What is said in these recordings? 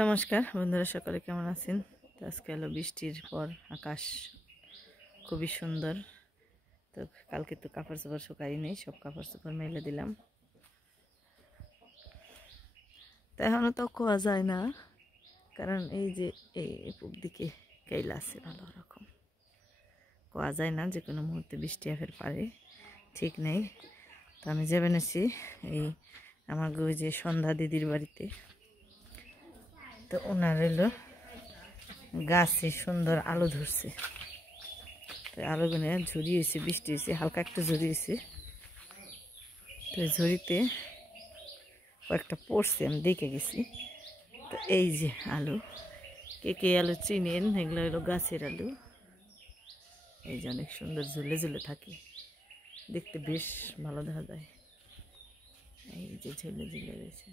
নমস্কার বন্ধুরা, সকলে কেমন আছেন? আজকে হলো বৃষ্টির পর আকাশ খুবই সুন্দর। তো কালকে তো কাপড় চোপড় শুকাই নেই, সব কাপড় চোপড় মেলে দিলাম। তো এখনও তো কোয়া যায় না, কারণ এই যে এই পূব দিকে কেইলা আছে, ভালো রকম কোয়া যায় না, যে কোনো মুহূর্তে বৃষ্টি ফের পারে, ঠিক নেই। তো আমি যাবেন আছি এই আমার ওই যে সন্ধ্যা দিদির বাড়িতে। তো ওনার এলো গাছে সুন্দর আলো ধরছে, তো আলোগুলো ঝুরি হয়েছে, বৃষ্টি হয়েছে, হালকা একটু ঝুরি হয়েছে। তো ঝুড়িতে কয়েকটা পড়ছে, আমি দেখে গেছি। তো এই যে আলু, কে কে আলু চিনেন, এগুলো হলো গাছের আলু। এই যে অনেক সুন্দর ঝুলে ঝুলে থাকে, দেখতে বেশ ভালো দেখা যায়। এই যে ঝুলে ঝুলে রয়েছে।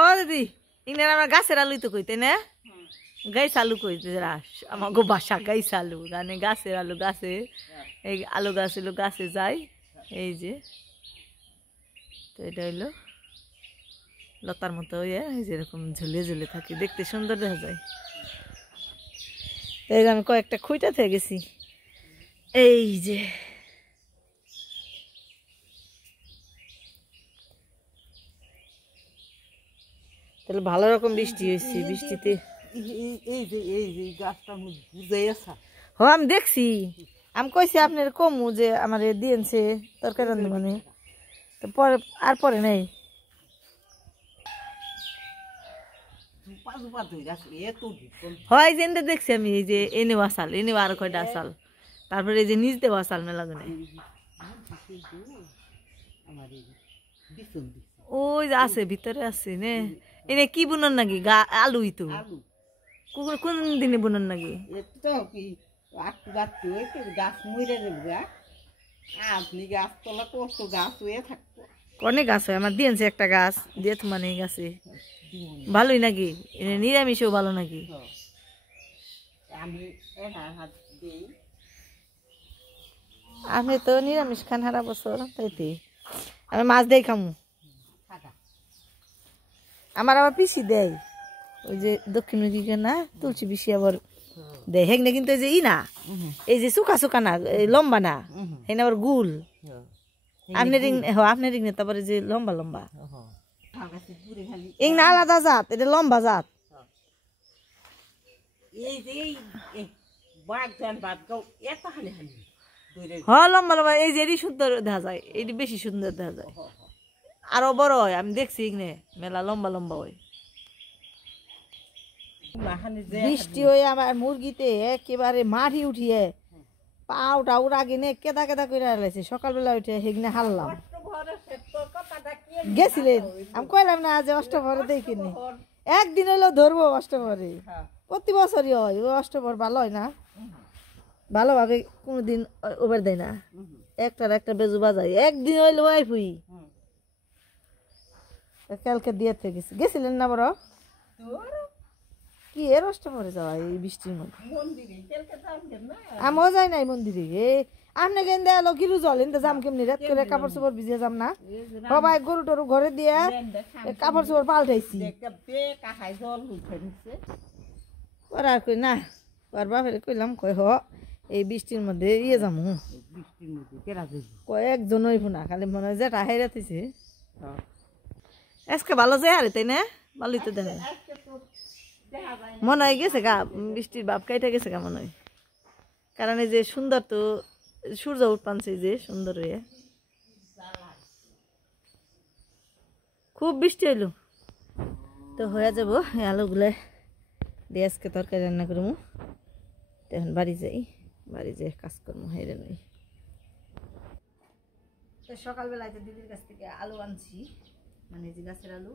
ও দিদি, ইনার আমার গাছের আলুই তো কইতে না, গাইস আলু কইতে আমার গো বাসা গাইস আলু, মানে গাছের আলু, গাছে এই আলু গাছ হলো গাছে যায়। এই যে তো এটা হইলো লতার মতো যেরকম ঝুলে ঝুলে থাকে, দেখতে সুন্দর দেখা যায়। এই আমি কয়েকটা খুঁটা থেকে গেছি। এই যে তাহলে ভালো রকম বৃষ্টি হয়েছে, বৃষ্টিতে আমি দেখছি, আমি কইছি আপনার কমু যে আমার দিয়েছে তরকারি রান্ধু, মানে তো পরে আর পরে নেই। হয় যে দেখছি আমি, এই যে এনে আসাল, এনে আরো কয়টা আসাল, তারপরে এই যে নিজ দেওয়া আসাল মেলা গুনে, ওই যে আছে ভিতরে আছে নে। এনে কি বুনন নাকি আলুই তো কোন দিনে বুনন নাকি? অনেক গাছ হয় আমার, দিয়েছে একটা গাছ দিয়ে তো, মানে গাছে ভালোই নাকি, এনে নিরামিষও ভালো নাকি? আপনি তো নিরামিষ খান সারা বছর, তাইতে আমি মাছ দেই খামু। আমার আবার পিসি দেয়, ওই যে দক্ষিণ দিকে না তুলসী পিসি আবার দেয় হেগনে, কিন্তু এই যে ই না, এই যে চুকা চুকা না, লম্বা না, হেন আবার গুল। আপনার আপনার রিং না, তারপরে যে লম্বা লম্বা ইং না, আলাদা জাত, এটা লম্বা জাত। হ্যাঁ লম্বা লম্বা, এই যে এটি সুন্দর দেখা যায়, এটি বেশি সুন্দর দেখা যায়, আরো বড় হয়, আমি দেখছি ইগনে মেলা লম্বা লম্বা হয়। বৃষ্টি হয়ে আমার মুরগিতে একেবারে মাটি উঠিয়ে পাউটা উড়া গিনে কেদা কেদা করে লাইছে, সকালবেলা উঠে হেগনে হারলাম। গেছিলেন? আমি কইলাম না যে অষ্টভরে দেখিনি, একদিন হইলো ধরবো অষ্টভরে, প্রতি বছরই হয় ও অষ্টভর, ভালো হয় না, ভালোভাবে কোনোদিন ওভার দেয় না, একটার একটা বেজু বাজাই, একদিন হইলো ওই ফুই কালকে দিয়ে গেছি। গেছিলেন না বড়? কি এর অষ্টভরে যাওয়া এই বৃষ্টির মধ্যে? আমিও যাই নাই মন্দিরে। আপনি কেন দেয়ালো কিরু জল এনতে যাম কেমনি, রাত করে কাপড় চোপড় ভিজে যাম না, সবাই গরু টরু ঘরে দিয়ে কাপড় চোপড় পাল্টাইছি। আর কই না, আর বাপের কইলাম, কই হ এই বৃষ্টির মধ্যে ইয়ে যামু, কয়েকজন হইব না, খালি মনে হয় যেটা হাইরা থইছে আজকে ভালো যায় আরে, তাই না? ভালোই তো দেখে মনে হয় গেছে গা, বৃষ্টির বাপ কাইটা গেছে গা মনে হয়, কারণ এই যে সুন্দর তো সূর্য উঠপানছে, যে সুন্দর হয়ে খুব বৃষ্টি হইলো। তো হয়ে যাবো আলুগুলো দিয়ে আজকে তরকারি রান্না করবো। এখন বাড়ি যাই, বাড়ি যাই কাজ করবো, হেরে নই। তো সকালবেলায় তো দিদির কাছ থেকে আলু আনছি, মানে যে গাছের আলু,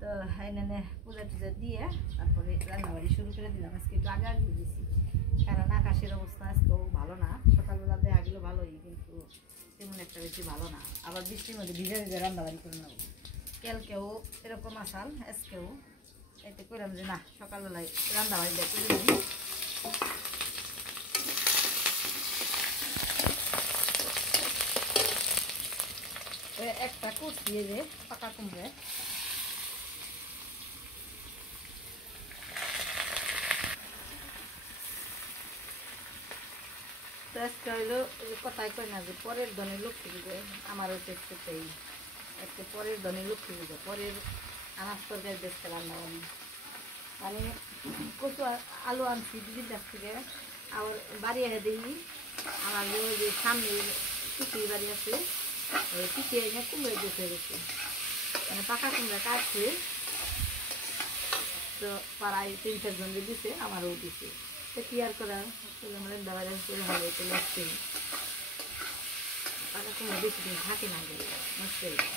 তো হাইনানে পূজা টুজা দিয়ে তারপরে রান্নাবাড়ি শুরু করে দিলাম। আজকে একটু আগে আগে দিয়েছি, কারণ আকাশের অবস্থা আজকেও ভালো না, সকালবেলা দেখা গেলেও ভালোই, কিন্তু তেমন একটা বেশি ভালো না, আবার বৃষ্টির মধ্যে ভিজে ভিজে রান্নাবাড়ি করে নেবো। কালকেও এরকম আসাল আজকেও এতে করলাম যে না সকালবেলায় রান্না বাড়ি করে একটা করছি যে পাকা কুমড়ে তো আজকে হইলো কথাই কয় না যে পরের ধনে লক্ষ্মী পুজো আমার হচ্ছে একটু পরের ধনে লক্ষ্মী পুজো পরের আনাজ তরকারি দেখতে রান্না বান্না মানে কচু আলু আনছি দিদির কাছ থেকে আবার বাড়ি এনে দেখি আমার যে সামনে পিঠি বাড়ি আছে ওই পিঠে এনে কুমড়ে দেখে গেছে মানে পাকা কুমড়া কাটছে তো পাড়ায় 3-4 জন দিছে আমারও দিছে তো কি আর করা আমাদের দাবারে করে হবে তো লাগছে পাকা কুমড়া বেশি দিন থাকে না নষ্ট হয়ে যায়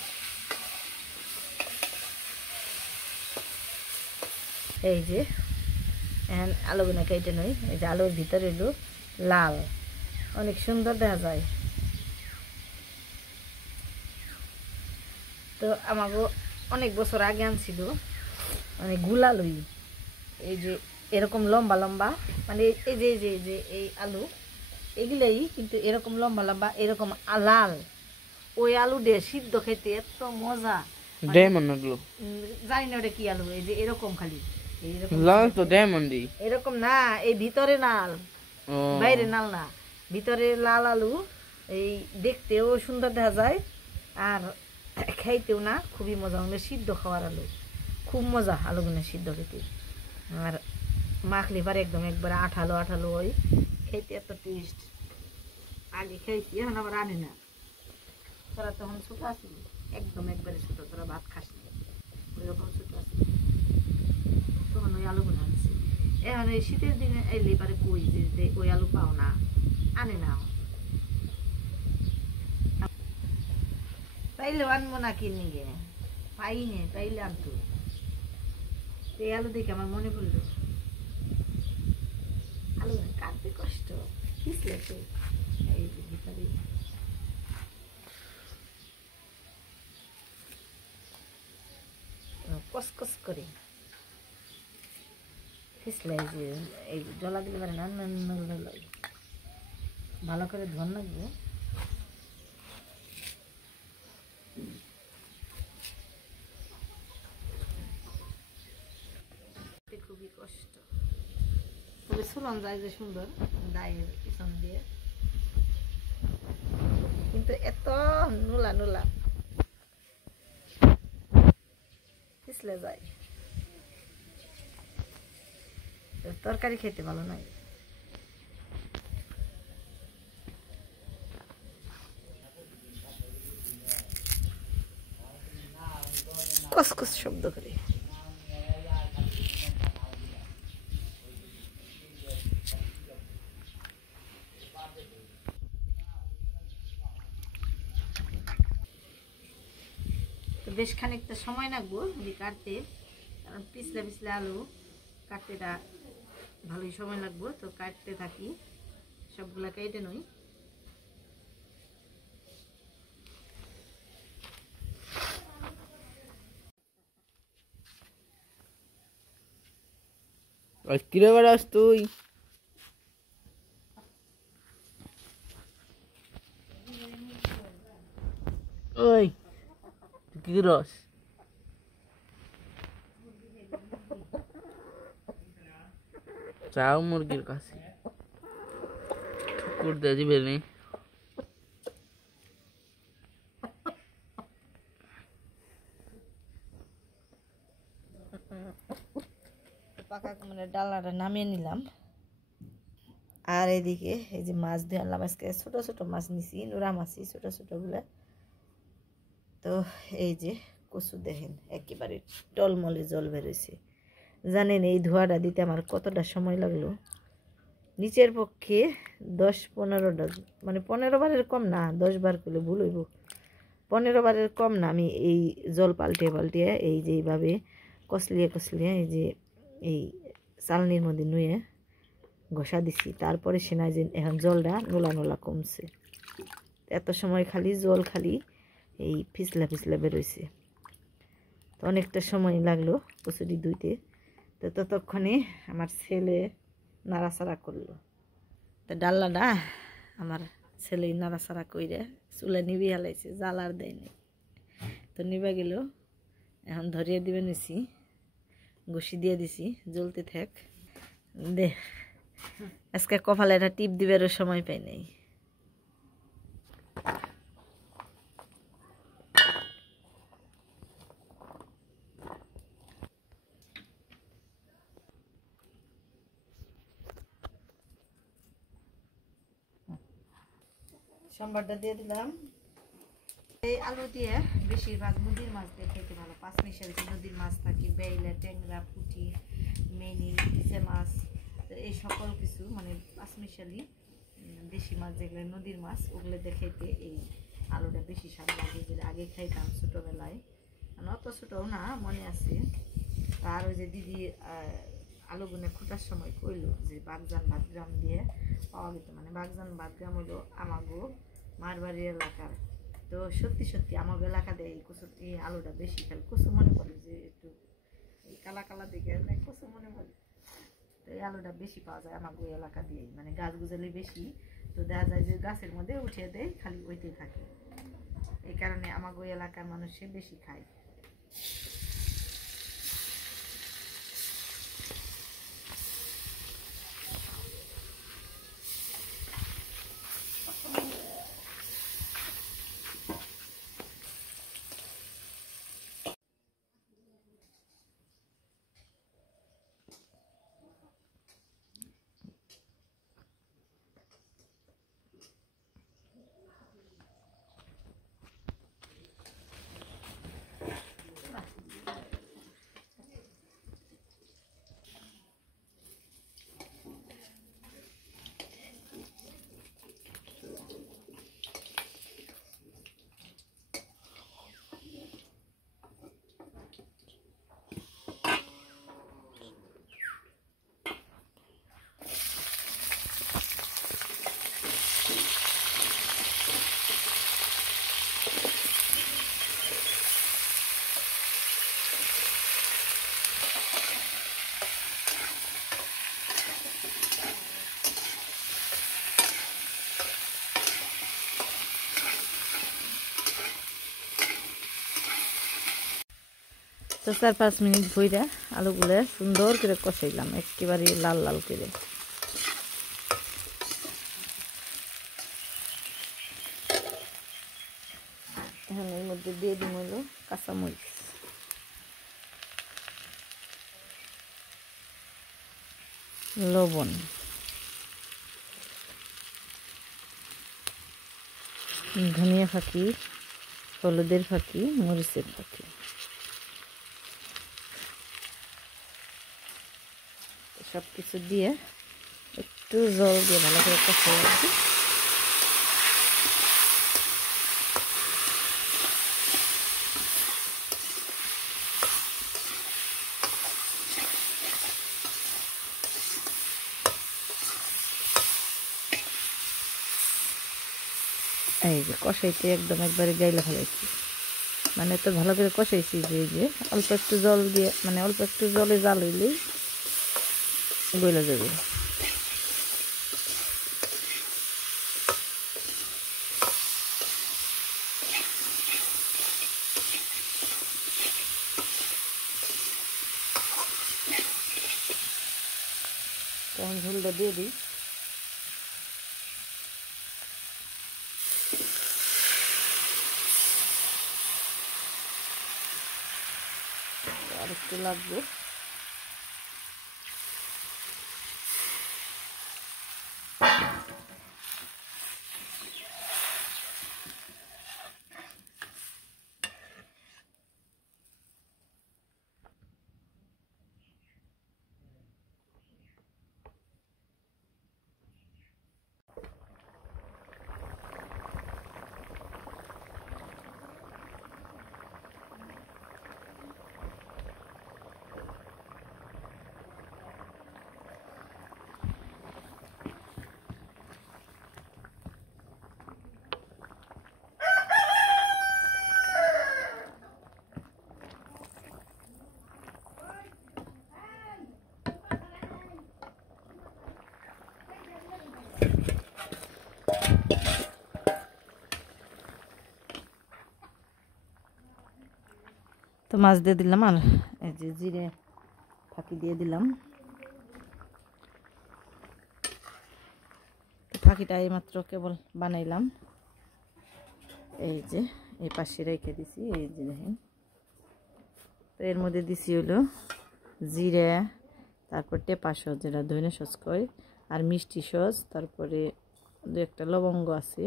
এই যে এখন আলুগুলো কেটে নই এই যে আলুর ভিতরে হলো লাল অনেক সুন্দর দেখা যায় তো আমাকে অনেক বছর আগে আনছিল মানে গুলালুই এই যে এরকম লম্বা লম্বা মানে এই যে যে যে এই আলু এগুলাই কিন্তু এরকম লম্বা লম্বা এরকম লাল ওই আলু দিয়ে সিদ্ধ খেতে এত মজা জানি না ওটা কি আলু এই যে এরকম খালি লাল তো ডায়মন্ডি এরকম না এই ভিতরে লাল বাইরে লাল না ভিতরে লাল আলু এই দেখতেও সুন্দর দেখা যায় আর খাইতেও না খুবই মজা হলে সিদ্ধ খাওয়ার আলু খুব মজা আলুগুলো সিদ্ধ খেতে আর মাখলে পারে একদম একবারে আঠালো আঠালো ওই খেতে এত টেস্ট আগে খাইছি এখন আবার আনি না তোরা তখন ছোট আসিস একদম একবারে ছোট তোরা ভাত খাস না ওইরকম ছোট আসিস তখন ওই আলুগুলো আনছি এখন এই শীতের দিনে এলে পারে কই যে ওই আলু পাও না আনে না পাইলে আনবো না কিনে গে পাইনি পাইলে আনতো এই আলু দেখে আমার মনে পড়লো আলু কাটতে কষ্ট পিছলে তো এই ভিতরে কসকস করে পিছলে যে এই জলা দিলে পারে না ভালো করে ধন লাগবে খুবই কষ্ট তবে সুলন যায় যে সুন্দর দায়ের পিছন দিয়ে কিন্তু এত নুলা নুলা পিছলে যায় তরকারি খেতে ভালো নয় কসকস শব্দ করে বেশ খানিকটা সময় লাগবো কাটতে কারণ পিছলে পিছলে আলু কাটতেটা ভালোই সময় লাগবো তো কাটতে থাকি সবগুলা কেটে নই কিরে বেড়াস তুই ওই কি রস চাও মুরগির কাছে ঠুকুর দিয়ে দিবে নি পাকা মানে ডালাটা নামিয়ে নিলাম আর এদিকে এই যে মাছ দিয়ে আনলাম আজকে ছোট ছোট মাছ নিছি নোরা মাছই ছোট ছোটগুলা তো এই যে কচু দেখেন একেবারে টলমলে জল বেরোইছে জানেন এই ধোয়াটা দিতে আমার কতটা সময় লাগলো নিচের পক্ষে 10-15টা মানে 15 বারের কম না 10 বার করলে ভুল হইব 15 বারের কম না আমি এই জল পাল্টিয়ে পাল্টিয়ে এই যে এইভাবে কসলিয়ে কসলিয়ে এই যে এই চালনির মধ্যে নুয়ে ঘষা দিছি তারপরে সেনাই যে এখন জলটা নোলা নোলা কমছে এত সময় খালি জল খালি এই পিছলা পিছলা বেরোইছে তো অনেকটা সময় লাগলো কচুরি ধুইতে। তো ততক্ষণে আমার ছেলে নাড়াচাড়া করলো। তো ডাল্লাটা আমার ছেলে নাড়াচাড়া কইরে চুলে নিবি হালাইছে, জাল আর দেয়নি। তো নিবা গেল, এখন ধরিয়ে দিবে নিছি, ঘষি দিয়ে দিছি, জ্বলতে থাক। দে আজকে কপালে একটা টিপ দিবারও সময় পাই নাই। সম্বারটা দিয়ে দিলাম। এই আলু দিয়ে বেশিরভাগ নদীর মাছ দিয়ে খেতে ভালো। পাঁচমিশাল যে নদীর মাছ থাকে, বেইলা, ট্যাংরা, পুঁটি, মেনি, ইচে মাছ, তো এই সকল কিছু মানে পাঁচমিশালি দেশি মাছ যেগুলো নদীর মাছ, ওগুলো দিয়ে খেতে এই আলুটা বেশি স্বাদ লাগে। যেটা আগে খাইতাম ছোটোবেলায়, অত ছোটও না, মনে আছে। আর ওই যে দিদি আলুগুনে খোঁটার সময় কইলো যে বাগজান ভাতগ্রাম দিয়ে পাওয়া যেত, মানে বাগজান ভাতগ্রাম হলো আমাগো মারবাড়ি এলাকার। তো সত্যি সত্যি আমার এলাকাতে এই কচু, এই আলুটা বেশি খেলে। কচু মনে পড়ে যে একটু এই কালা কালা দিকে কচু মনে পড়ে। তো এই আলুটা বেশি পাওয়া যায় আমাগো এলাকা দিয়েই, মানে গাছ গুজালি বেশি। তো দেখা যায় যে গাছের মধ্যে উঠিয়ে দেয়, খালি ওইতেই থাকে। এই কারণে আমাগো এলাকার মানুষে বেশি খায়। তো 4-5 মিনিট ভইরা আলুগুলো সুন্দর করে কষাইলাম, একেবারে লাল লাল করে। এখন এর মধ্যে দিয়ে দিম হলো কাঁচামরিচ, লবণ, ধনিয়া ফাঁকি, হলুদের ফাঁকি, মরিচের ফাঁকি। সব কিছু দিয়ে একটু জল দিয়ে ভালো করে কষাই রাখি। এই যে কষাইতে একদম একবারে গাইলা ফেলাইছি, মানে তো ভালো করে কষাইছি যে এই যে অল্প একটু জল দিয়ে, মানে অল্প একটু জলে জাল হইলেই গইলা যাবে। তখন ঝোলটা দিয়ে দিই। আর একটু লাগবে। তো মাছ দিয়ে দিলাম আর এই যে জিরে ফাঁকি দিয়ে দিলাম। তো ফাঁকিটা এইমাত্র কেবল বানাইলাম, এই যে এই পাশে রেখে দিছি, এই যে দেখেন। তো এর মধ্যে দিছি হলো জিরে, তারপর টেপা সস যেটা ধনে সস কয়, আর মিষ্টি সস, তারপরে দু একটা লবঙ্গ আছে,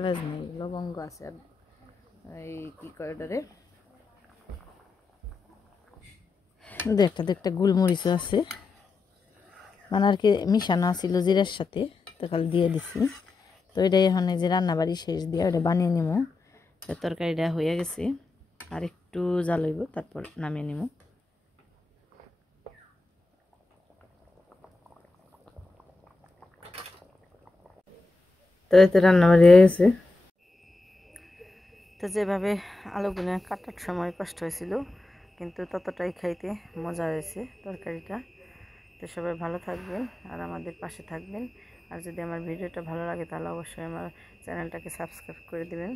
এলাচ নেই, লবঙ্গ আছে, আর এই কী কয় ওটারে দু একটা গোলমরিচও আছে, মানে আর কি মিশানো আছিল জিরার সাথে, তো খালি দিয়ে দিছি। তো এটাই এখন যে রান্নাবাড়ি শেষ দিয়ে ওটা বানিয়ে নিব। তো তরকারিটা হয়ে গেছে, আর একটু জাল হইব, তারপর নামিয়ে নিব। তো এতে রান্নাবাড়ি হয়ে গেছে। তো যেভাবে আলুগুলো কাটার সময় কষ্ট হয়েছিল, কিন্তু ততটাই খাইতে মজা হয়েছে তরকারিটা। তো সবাই ভালো থাকবেন আর আমাদের পাশে থাকবেন। আর যদি আমার ভিডিওটা ভালো লাগে তাহলে অবশ্যই আমার চ্যানেলটাকে সাবস্ক্রাইব করে দেবেন।